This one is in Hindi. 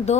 2